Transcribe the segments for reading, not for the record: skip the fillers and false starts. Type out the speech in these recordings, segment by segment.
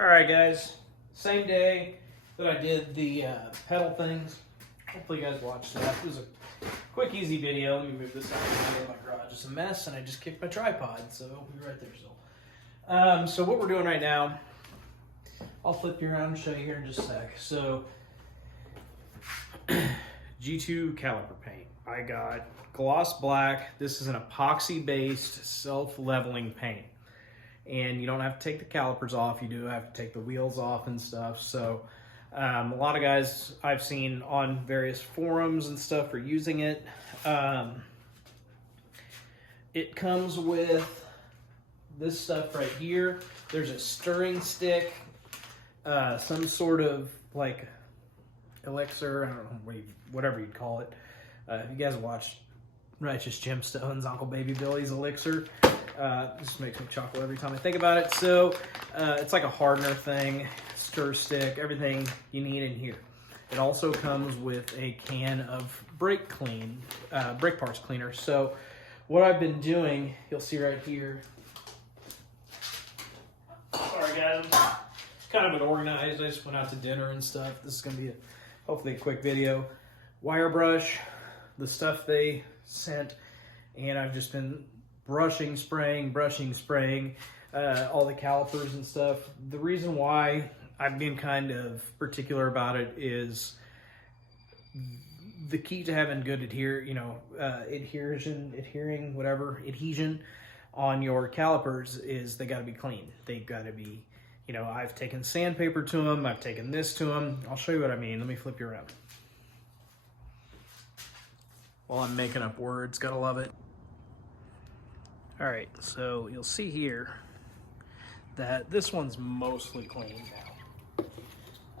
Alright guys, same day that I did the pedal things. Hopefully you guys watched that. It was a quick, easy video. Let me move this out of the way. My garage is a mess and I just kicked my tripod, so it'll be right there still. So what we're doing right now, I'll flip you around and show you here in just a sec. So, G2 Caliper Paint. I got gloss black. This is an epoxy-based self-leveling paint. And you don't have to take the calipers off. You do have to take the wheels off and stuff. So a lot of guys I've seen on various forums and stuff are using it. It comes with this stuff right here. There's a stirring stick, some sort of like elixir, I don't know, whatever you'd call it. If you guys watched Righteous Gemstones, Uncle Baby Billy's elixir, this makes me chuckle every time I think about it. So it's like a hardener thing, stir stick, everything you need in here. It also comes with a can of brake parts cleaner. So what I've been doing, you'll see right here. Sorry guys, I'm kind of unorganized. I just went out to dinner and stuff. This is going to be hopefully a quick video. Wire brush, the stuff they sent, and I've just been brushing, spraying, all the calipers and stuff. The reason why I've been kind of particular about it is the key to having good adhesion on your calipers is they got to be clean. They've got to be, I've taken sandpaper to them. I've taken this to them. I'll show you what I mean. Let me flip you around. While I'm making up words, gotta love it. All right, so you'll see here that this one's mostly clean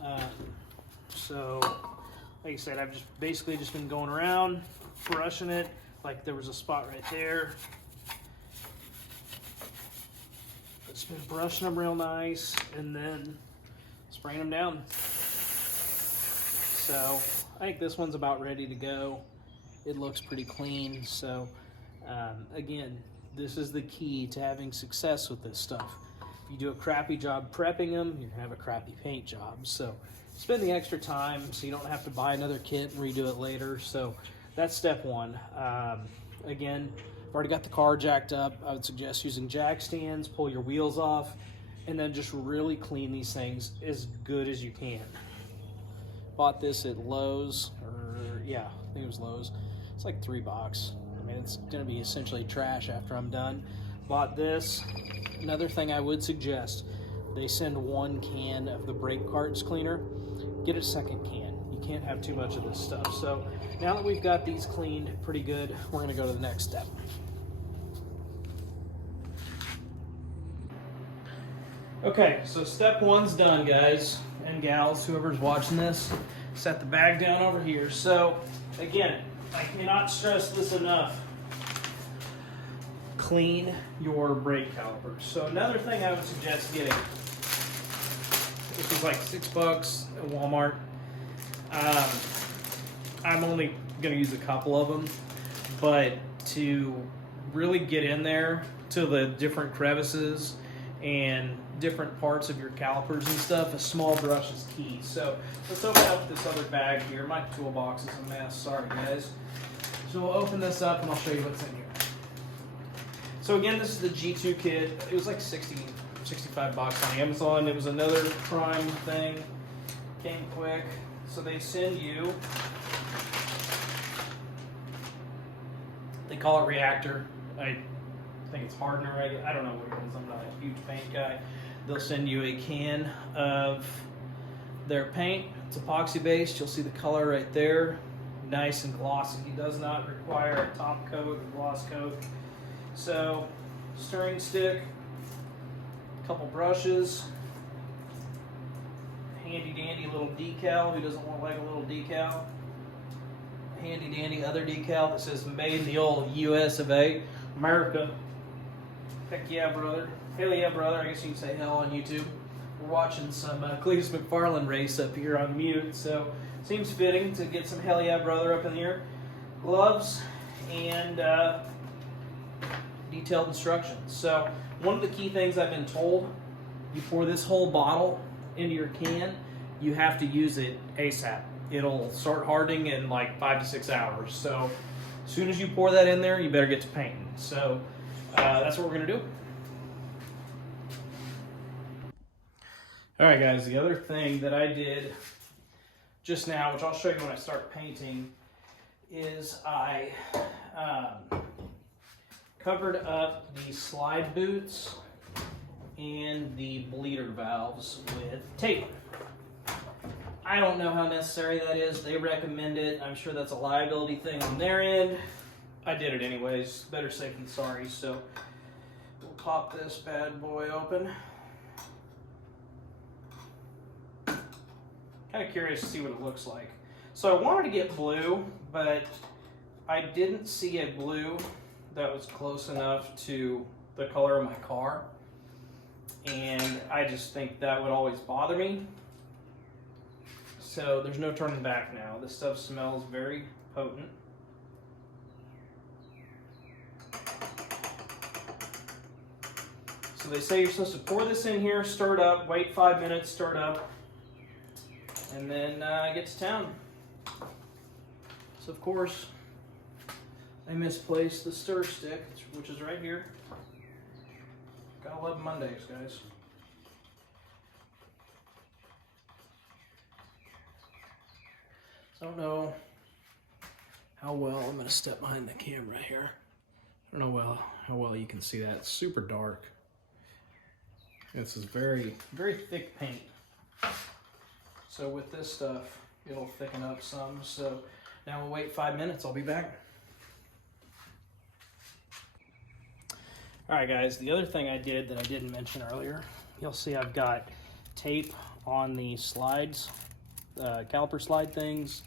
now. So, like I said, I've basically just been going around, brushing it. Like there was a spot right there. Just been brushing them real nice and then spraying them down. So, I think this one's about ready to go. It looks pretty clean. So, again, this is the key to having success with this stuff. If you do a crappy job prepping them, you're gonna have a crappy paint job. So spend the extra time so you don't have to buy another kit and redo it later. So that's step one. Again, I've already got the car jacked up. I would suggest using jack stands, pull your wheels off, and then just really clean these things as good as you can. Bought this at Lowe's, I think it was Lowe's. It's like $3. I mean, it's gonna be essentially trash after I'm done. Bought this. Another thing I would suggest, they send one can of the brake parts cleaner. Get a second can. You can't have too much of this stuff. So now that we've got these cleaned pretty good, we're gonna go to the next step. Okay, so step one's done, guys and gals, whoever's watching this. Set the bag down over here. So again, I cannot stress this enough. Clean your brake calipers. So another thing I would suggest getting, this is like $6 at Walmart. I'm only going to use a couple of them, but to really get in there to the different crevices and different parts of your calipers and stuff, a small brush is key. So let's open up this other bag here. My toolbox is a mess, sorry guys. So we'll open this up and I'll show you what's in here. So again, this is the G2 kit. It was like $65 on Amazon. It was another Prime thing. Came quick. So they send you, they call it reactor. I think it's hardener. I don't know what it is. I'm not a huge paint guy. They'll send you a can of their paint. It's epoxy based. You'll see the color right there. Nice and glossy. It does not require a top coat or gloss coat. So, stirring stick, a couple brushes, handy dandy little decal. Who doesn't want like a little decal? Handy dandy other decal that says made in the old US of A, America. Heck yeah, brother. Hell yeah, brother. I guess you can say hell on YouTube. We're watching some Cletus McFarland race up here on mute, so seems fitting to get some hell yeah, brother up in here. Gloves and detailed instructions. So one of the key things I've been told you pour this whole bottle into your can, you have to use it ASAP. It'll start hardening in like 5 to 6 hours. So as soon as you pour that in there, you better get to painting. So that's what we're gonna do. All right, guys, the other thing that I did just now, which I'll show you when I start painting, is I covered up the slide boots and the bleeder valves with tape. I don't know how necessary that is. They recommend it. I'm sure that's a liability thing on their end. I did it anyways. Better safe than sorry. So we'll pop this bad boy open. Kind of curious to see what it looks like. So I wanted to get blue, but I didn't see a blue that was close enough to the color of my car. And I just think that would always bother me. So there's no turning back now. This stuff smells very potent. So they say you're supposed to pour this in here, stir it up, wait 5 minutes, stir it up, and then get to town. So of course, I misplaced the stir stick, which is right here. Gotta love Mondays, guys. So I don't know how well, I'm gonna step behind the camera here. I don't know how well you can see that. It's super dark. This is very, very thick paint. So with this stuff, it'll thicken up some. So now we'll wait 5 minutes, I'll be back. All right, guys, the other thing I did that I didn't mention earlier, you'll see I've got tape on the slides, caliper slide things,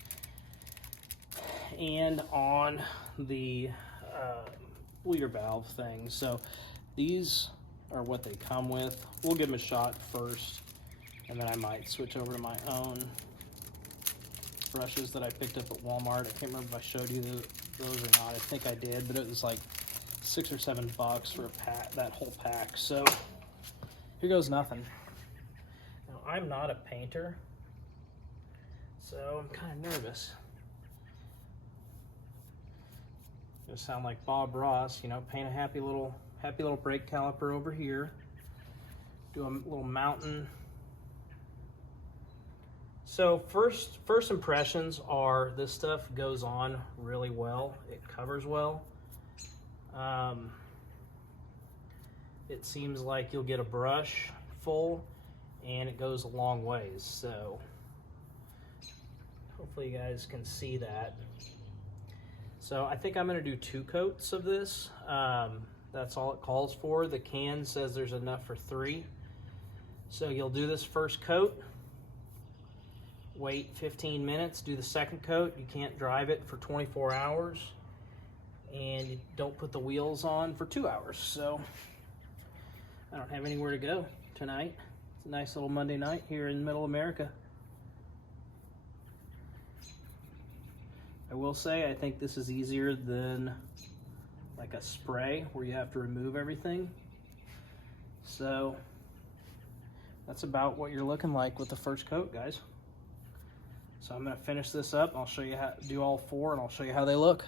and on the bleeder valve thing. So these are what they come with. We'll give them a shot first, and then I might switch over to my own brushes that I picked up at Walmart. I can't remember if I showed you those or not. I think I did, but it was like $6 or $7 for a pack, that whole pack. So here goes nothing. Now I'm not a painter, so I'm kind of nervous. Gonna sound like Bob Ross, you know, paint a happy little brake caliper over here. Do a little mountain. So first impressions are this stuff goes on really well. It covers well. It seems like you'll get a brush full and it goes a long ways. So hopefully you guys can see that. So I think I'm gonna do 2 coats of this. That's all it calls for. The can says there's enough for 3. So you'll do this first coat, wait 15 minutes, do the second coat. You can't drive it for 24 hours. And you don't put the wheels on for 2 hours. So I don't have anywhere to go tonight. It's a nice little Monday night here in middle America. I will say I think this is easier than like a spray where you have to remove everything. So that's about what you're looking like with the first coat, guys. So I'm gonna finish this up. I'll show you how to do all 4 and I'll show you how they look.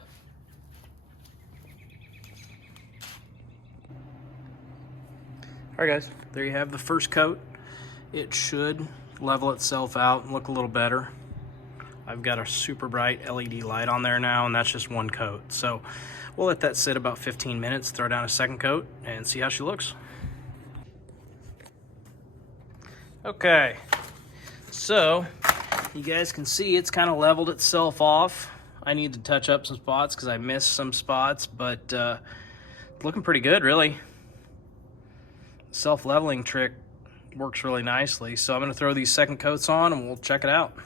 All right, guys, there you have the first coat. It should level itself out and look a little better. I've got a super bright LED light on there now, and that's just 1 coat. So we'll let that sit about 15 minutes, throw down a second coat, and see how she looks. Okay, so you guys can see it's kind of leveled itself off. I need to touch up some spots because I missed some spots, but it's looking pretty good, really. Self-leveling trick works really nicely. So I'm going to throw these second coats on and we'll check it out.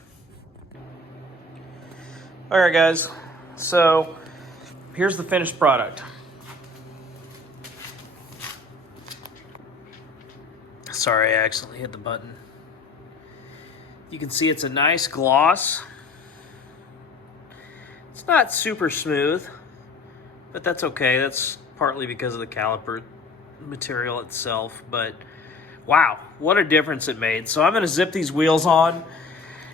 All right, guys, so here's the finished product. Sorry, I accidentally hit the button. You can see it's a nice gloss. It's not super smooth, but that's okay. That's partly because of the caliper material itself, but Wow, what a difference it made. So I'm going to zip these wheels on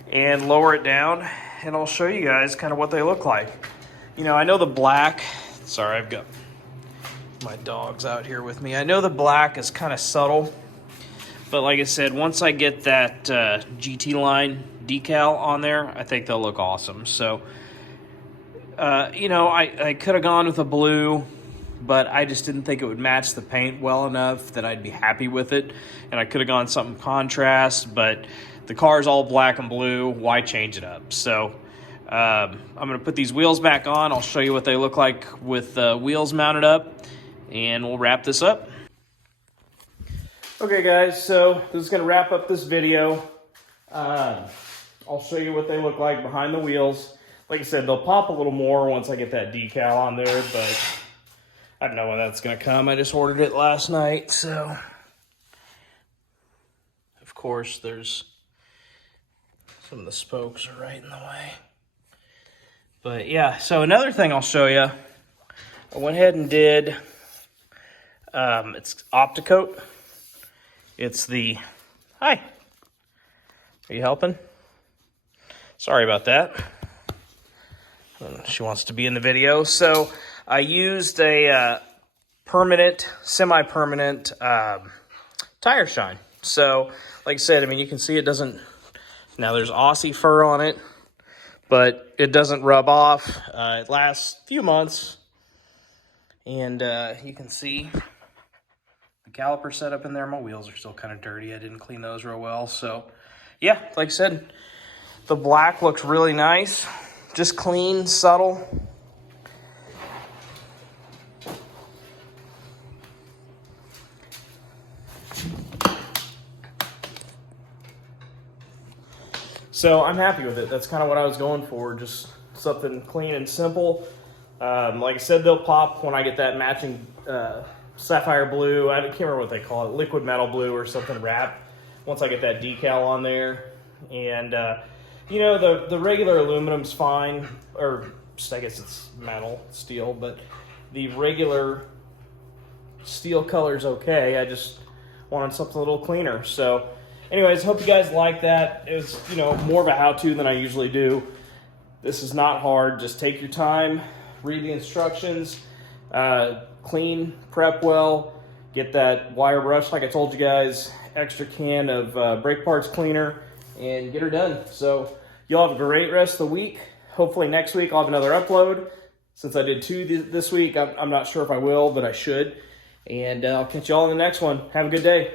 and lower it down, and I'll show you guys kind of what they look like. You know, I know the black, sorry, I've got my dogs out here with me. I know the black is kind of subtle, but like I said, once I get that GT line decal on there, I think they'll look awesome. So, you know, I could have gone with a blue, but I just didn't think it would match the paint well enough that I'd be happy with it. And I could have gone something contrast, but the car's all black and blue. Why change it up? So I'm going to put these wheels back on. I'll show you what they look like with wheels mounted up, and we'll wrap this up. Okay, guys, so this is going to wrap up this video. I'll show you what they look like behind the wheels. Like I said, they'll pop a little more once I get that decal on there, but I don't know when that's going to come. I just ordered it last night, so of course there's some of the spokes are right in the way. But yeah, so another thing I'll show you, I went ahead and did, it's Opticoat. It's the, hi, are you helping? Sorry about that. She wants to be in the video. So I used a permanent, semi-permanent tire shine. So like I said, I mean, you can see it doesn't, now there's Aussie fur on it, but it doesn't rub off. It lasts a few months. And you can see the caliper setup in there. My wheels are still kind of dirty. I didn't clean those real well. So yeah, like I said, the black looks really nice. Just clean, subtle. So I'm happy with it. That's kind of what I was going for, just something clean and simple. Like I said, they'll pop when I get that matching sapphire blue. I can't remember what they call it, liquid metal blue or something wrapped. Once I get that decal on there. And you know, the regular aluminum's fine, or I guess it's metal, steel, but the regular steel color's okay. I just wanted something a little cleaner. So anyways, hope you guys like that. It was, you know, more of a how-to than I usually do. This is not hard. Just take your time, read the instructions, clean, prep well, get that wire brush like I told you guys, extra can of brake parts cleaner, and get her done. So y'all have a great rest of the week. Hopefully next week I'll have another upload. Since I did 2 this week, I'm not sure if I will, but I should. And I'll catch y'all in the next one. Have a good day.